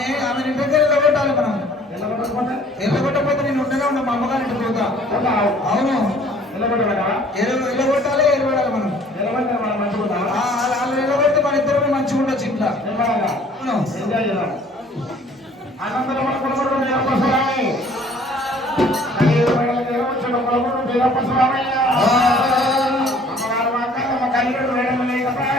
ఆమె ఆమె ఇంటి దగ్గర నిలబెట్టాలి మనం. నిలబెట్టకపోతే నేను ఉండగా ఉండే మా అమ్మగారి పోతా. అవును. నిలబెట్టాలి ఏర్పడాలి మనం. వాళ్ళు నిలబెడితే మన ఇద్దరు మంచిగా ఉండొచ్చు ఇంట్లో. అమ్మవారు మా కళ్ళు లేకపోతే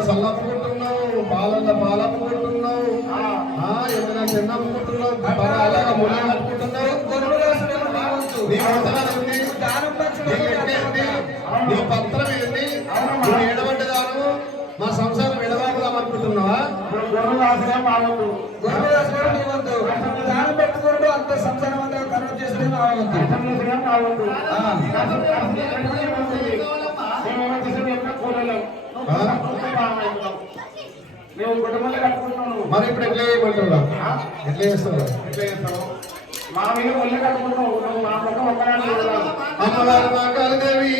సల్లప్పుకుంటున్నావు పాలల్ల పాలప్పుకుంటున్నావు ఏమైనా చిన్న అమ్ముకుంటున్నావు అలాగే ముళ్ళ అమ్ముకుంటున్నావు నీ పత్రం ఏంటి ఎడబడ్డదాను మా సంసారం ఎడబాగుదాం అనుకుంటున్నావా? రావద్దు మరి ఇప్పుడు ఎట్లా చేయమంటున్నావు? ఎట్లా చేస్తున్నావు చేస్తావు? మా మీద ఒళ్ళు కట్టుకుంటున్నావు. నా పక్కన ఒక్కడానికి అమ్మవారు మా కలిదేవి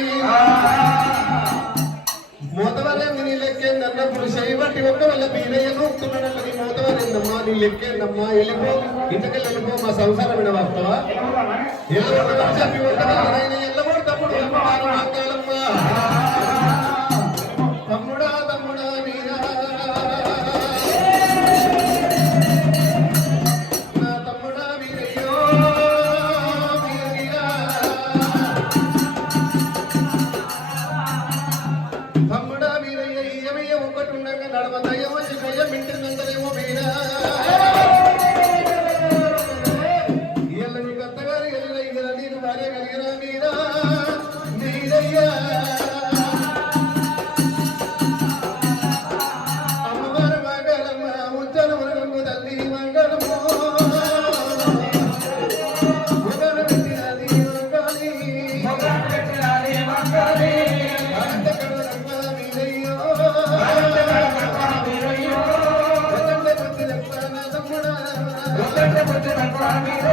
ಅಲ್ಲದನ್ನೊಬ್ಬರು ಶೈವಟಿ ಒಬ್ಬರಲ್ಲ ಬೀರೆಯನ್ನು ಉತ್ತಮನಲ್ಲ ನೀ ಮೋದವನೆಂದಮ್ಮ ನೀ ಲೆಕ್ಕೇನಮ್ಮ ಎಲ್ಲಿಗೋ ಇಂತಕಲ್ಲಿ ಎಲ್ಲಿಗೋ ಮಾ ಸಂಸಾರ ಬಿಡವಾಗ್ತವ ಎಲ್ಲ ವರ್ಷ ಎಲ್ಲವೂ ತಮ್ಮ আমি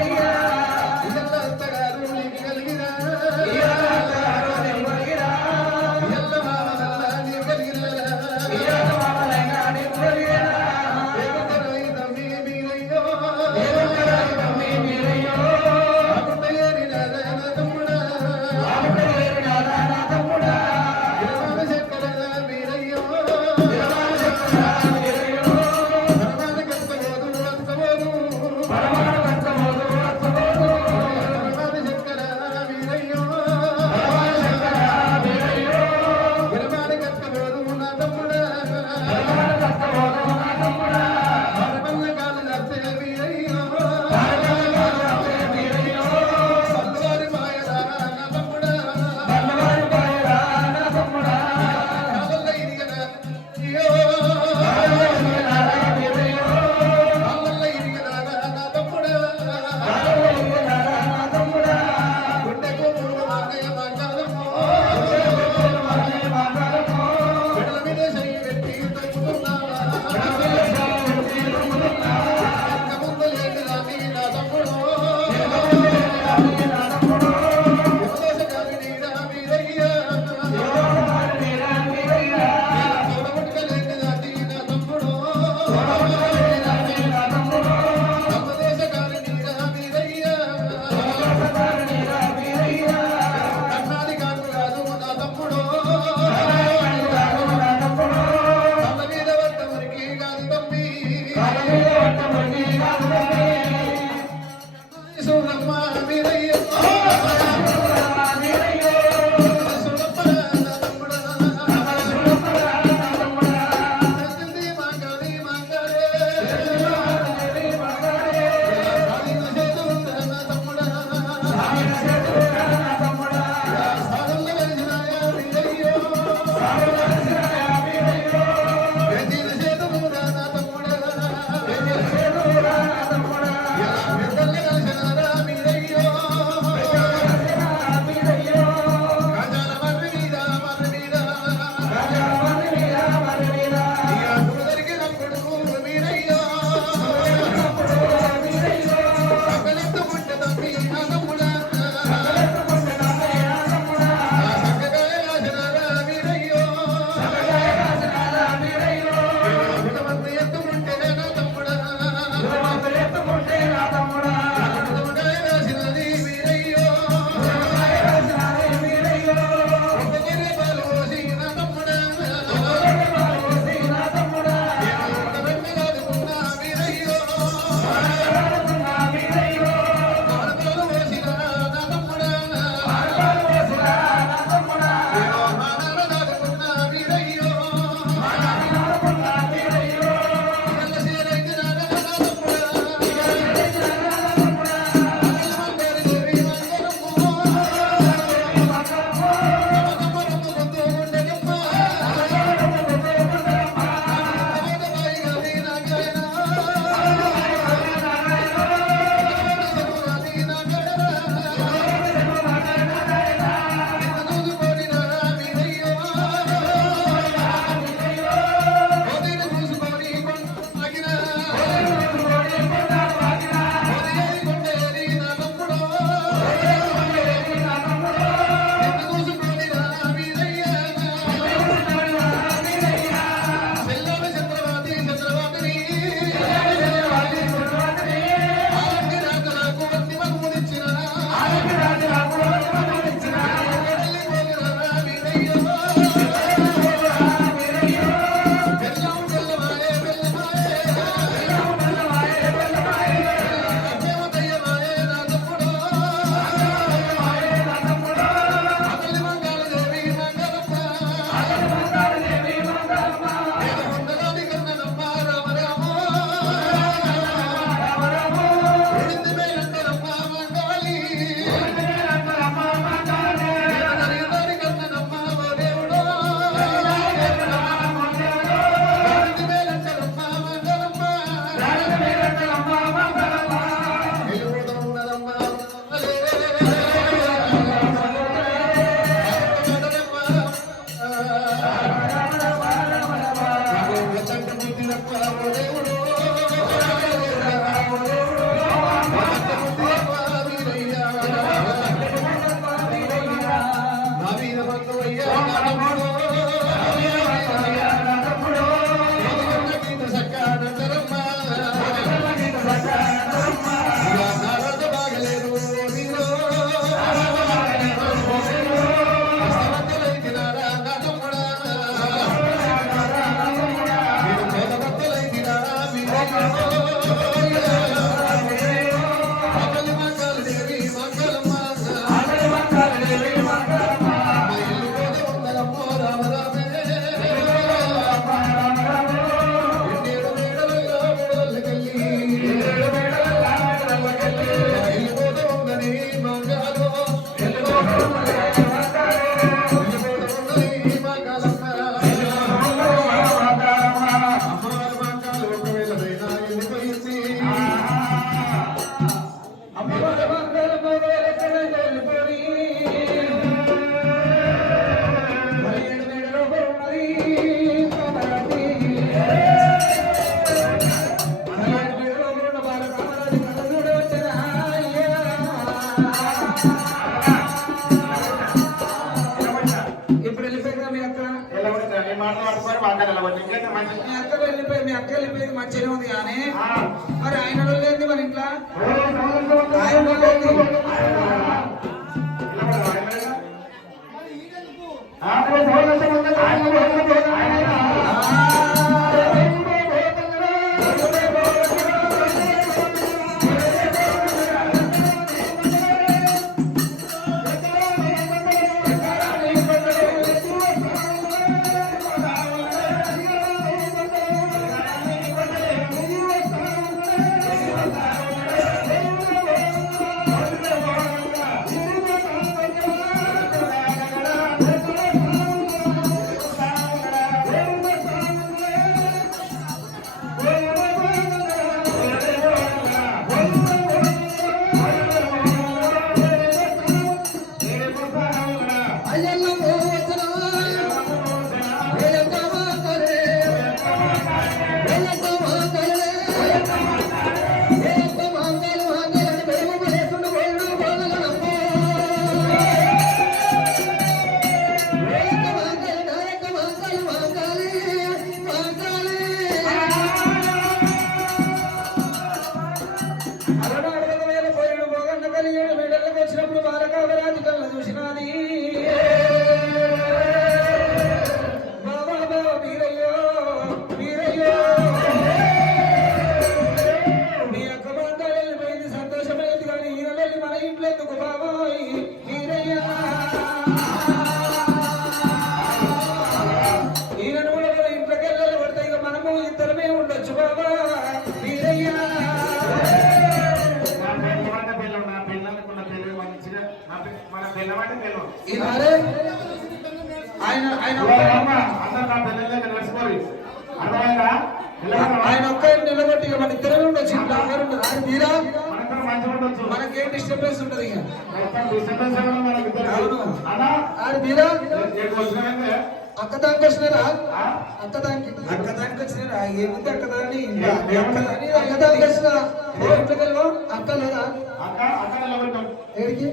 ভগবান మన ఇద్దరు ఉండొచ్చు. ఆధారం ఉండదు తీరా మనకేం డిస్టర్బెన్స్ ఉండదు ఇక తీరా అక్క వచ్చినారా? అక్కదానికి అక్క దానికి? వచ్చినారా? ఏముంది అక్క దాన్ని అక్క దానికి? వచ్చినా అక్క లేదా? ఏడికి?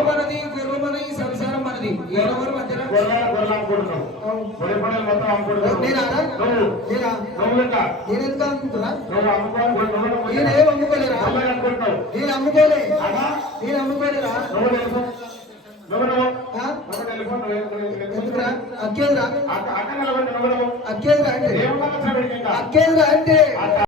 మనది గురువు అది ఎవరెవరు మధ్యలో? గొర్రెలు అమ్ముకుంటున్నావు గొర్రె పండుగ మొత్తం అమ్ముకుంటున్నావు నేనా? నేనా? నువ్వెందుకు అమ్ముకుంటున్నా నువ్వు అమ్ముకోవాలి అంటే?